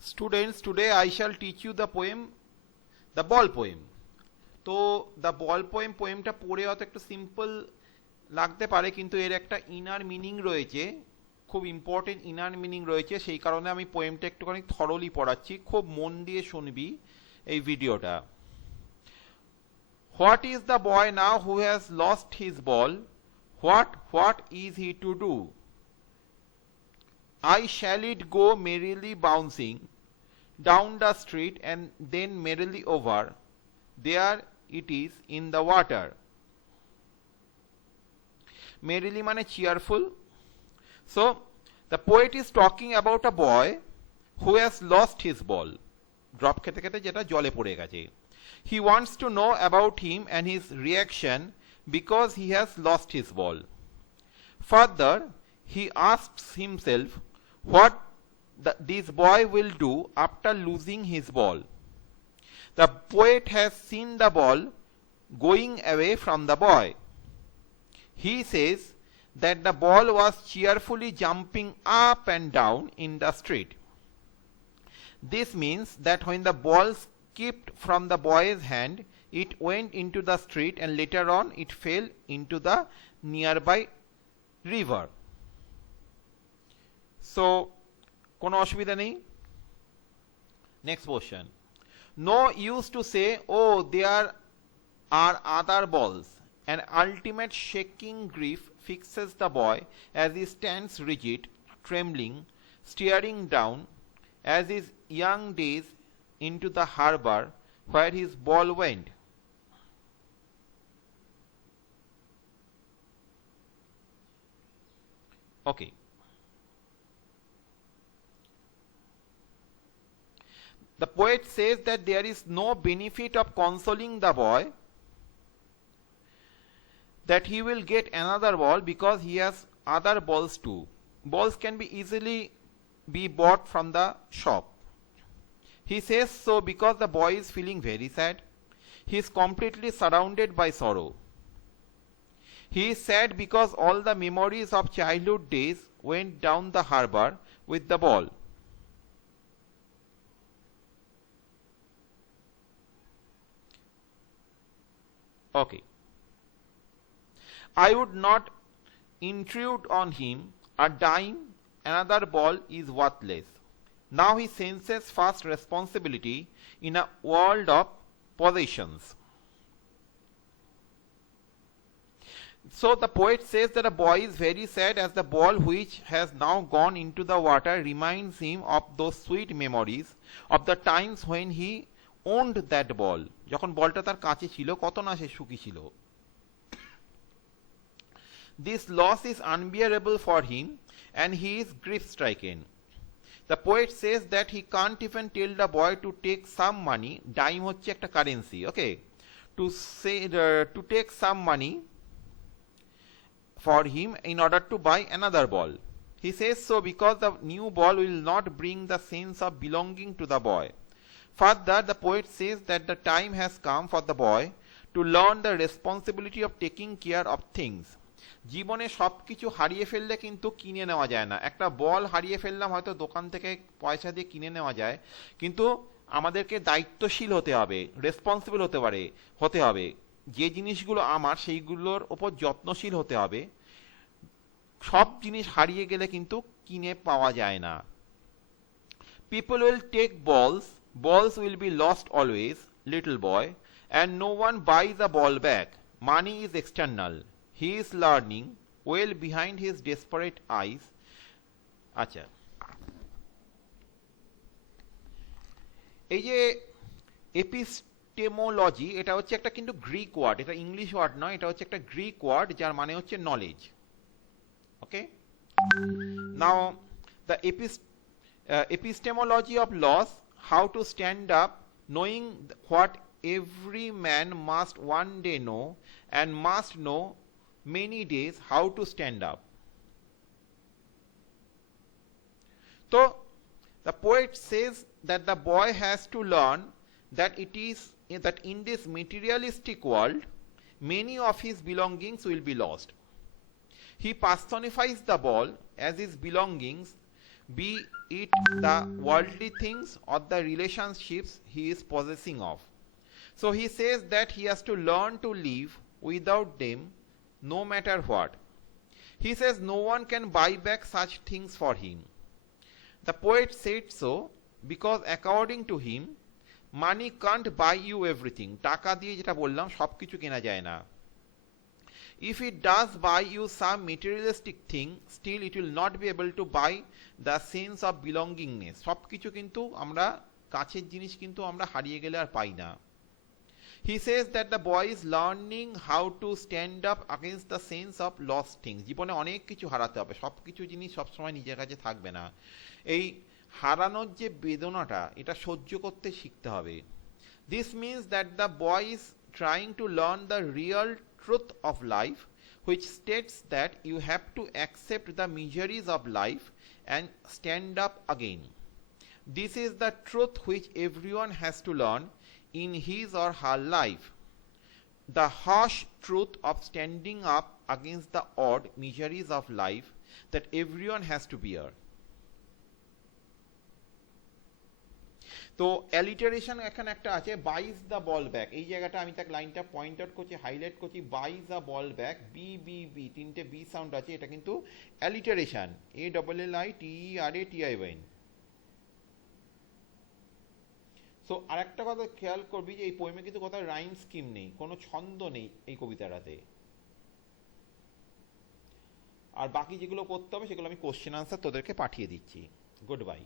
Students, today I shall teach you the poem, The Ball Poem. তো the ball পোয়েমটা পড়ে অত একটু simple লাগতে পারে, কিন্তু এর একটা ইনার মিনিং রয়েছে, খুব ইম্পর্টেন্ট ইনার মিনিং রয়েছে। সেই কারণে আমি পোয়েমটা একটুখানি থরলি পড়াচ্ছি, খুব মন দিয়ে শুনবি এই ভিডিওটা। What is the boy now who has lost his ball? What is he to do? I shall it go merrily bouncing down the street and then merrily over. There it is in the water. Merrily মানে cheerful. So the poet is talking about a boy who has lost his ball. Drop খেতে খেতে যেটা জলে পড়ে গেছে. He wants to know about him and his reaction because he has lost his ball. Further, he asks himself what this boy will do after losing his ball. The poet has seen the ball going away from the boy. He says that the ball was cheerfully jumping up and down in the street. This means that when the ball skipped from the boy's hand, it went into the street and later on it fell into the nearby river. So, কোনো অসুবিধা নেই। Next question. No use to say, oh, there are other balls. An ultimate shaking grief fixes the boy as he stands rigid, trembling, staring down as his young days into the harbor where his ball went. Okay. The poet says that there is no benefit of consoling the boy, that he will get another ball because he has other balls too. Balls can be easily be bought from the shop. He says so because the boy is feeling very sad. He is completely surrounded by sorrow. He is sad because all the memories of childhood days went down the harbor with the ball. Okay. I would not intrude on him. A dime, another ball is worthless. Now he senses first responsibility in a world of possessions. So the poet says that a boy is very sad as the ball which has now gone into the water reminds him of those sweet memories of the times when he owned that ball. যখন বলটা তার কাছে ছিল, কত না সে সুখী ছিল। This loss is unbearable for him and he is grief stricken. The poet says that he can't even tell the boy to take some money, dime হচ্ছে একটা currency, okay, to take some money for him in order to buy another ball. He says so because the new ball will not bring the sense of belonging to the boy. Further, the poet says that the time has come for the boy to learn the responsibility of taking care of things. জীবনে সবকিছু হারিয়ে ফেললে কিন্তু কিনে নেওয়া যায় না। একটা বল হারিয়ে ফেললাম, হয়তো দোকান থেকে পয়সা দিয়ে কিনে নেওয়া যায়, কিন্তু আমাদেরকে দায়িত্বশীল হতে হবে, রেসপন্সিবল হতে হবে। যে জিনিসগুলো আমার সেইগুলোর ওপর যত্নশীল হতে হবে। সব জিনিস হারিয়ে গেলে কিন্তু কিনে পাওয়া যায় না। People will take balls will be lost always, little boy, and no one buys a ball back. Money is external. He is learning well behind his desperate eyes. আচ্ছা, এই যে এপিস্টেমোলজি, এটা হচ্ছে একটা কিন্তু গ্রিক ওয়ার্ড, এটা English word নয়, এটা হচ্ছে একটা গ্রিক ওয়ার্ড যার মানে হচ্ছে knowledge. Okay, now the epistemology of loss, how to stand up, knowing what every man must one day know and must know many days how to stand up. So the poet says that the boy has to learn that in this materialistic world many of his belongings will be lost. He personifies the ball as his belongings be it the worldly things or the relationships he is possessing of. So he says that he has to learn to live without them no matter what. He says no one can buy back such things for him. The poet said so because according to him money can't buy you everything. টাকা দিয়ে যেটা বললাম সবকিছু কেনা যায় না. If it does buy you some materialistic thing, still it will not be able to buy the sense of belongingness. সবকিছু কিন্তু আমরা কাছের জিনিস কিন্তু আমরা হারিয়ে গেলে আর পাই না. He says that the boy is learning how to stand up against the sense of lost things. জীবনে অনেক কিছু হারাতে হবে, সবকিছু জিনিস সবসময় নিজের কাছে থাকবে না. এই হারানোর যে বেদনাটা এটা সহ্য করতে শিখতে হবে. This means that the boy is trying to learn the real truth of life, which states that you have to accept the miseries of life and stand up again. This is the truth which everyone has to learn in his or her life. The harsh truth of standing up against the odd miseries of life that everyone has to bear. তো alliteration এখানে একটা আছে, বাইজ the ball back, এই জায়গাটা আমি তাকে লাইনটা point out করছি, হাইলাইট করছি, buys the ball back, B B B তিনটে বি সাউন্ড আছে, এটা কিন্তু অ্যালিটারেশন, ALLITERATION. সো আরেকটা কথা খেয়াল করবি যে এই পোয়েমে কিন্তু কথা রাইম স্কিম নেই, কোনো ছন্দ নেই এই কবিতাটাতে, আর বাকি যেগুলো করতে হবে সেগুলো আমি কোশ্চেন আনসার তোদেরকে পাঠিয়ে দিচ্ছি. Good bye.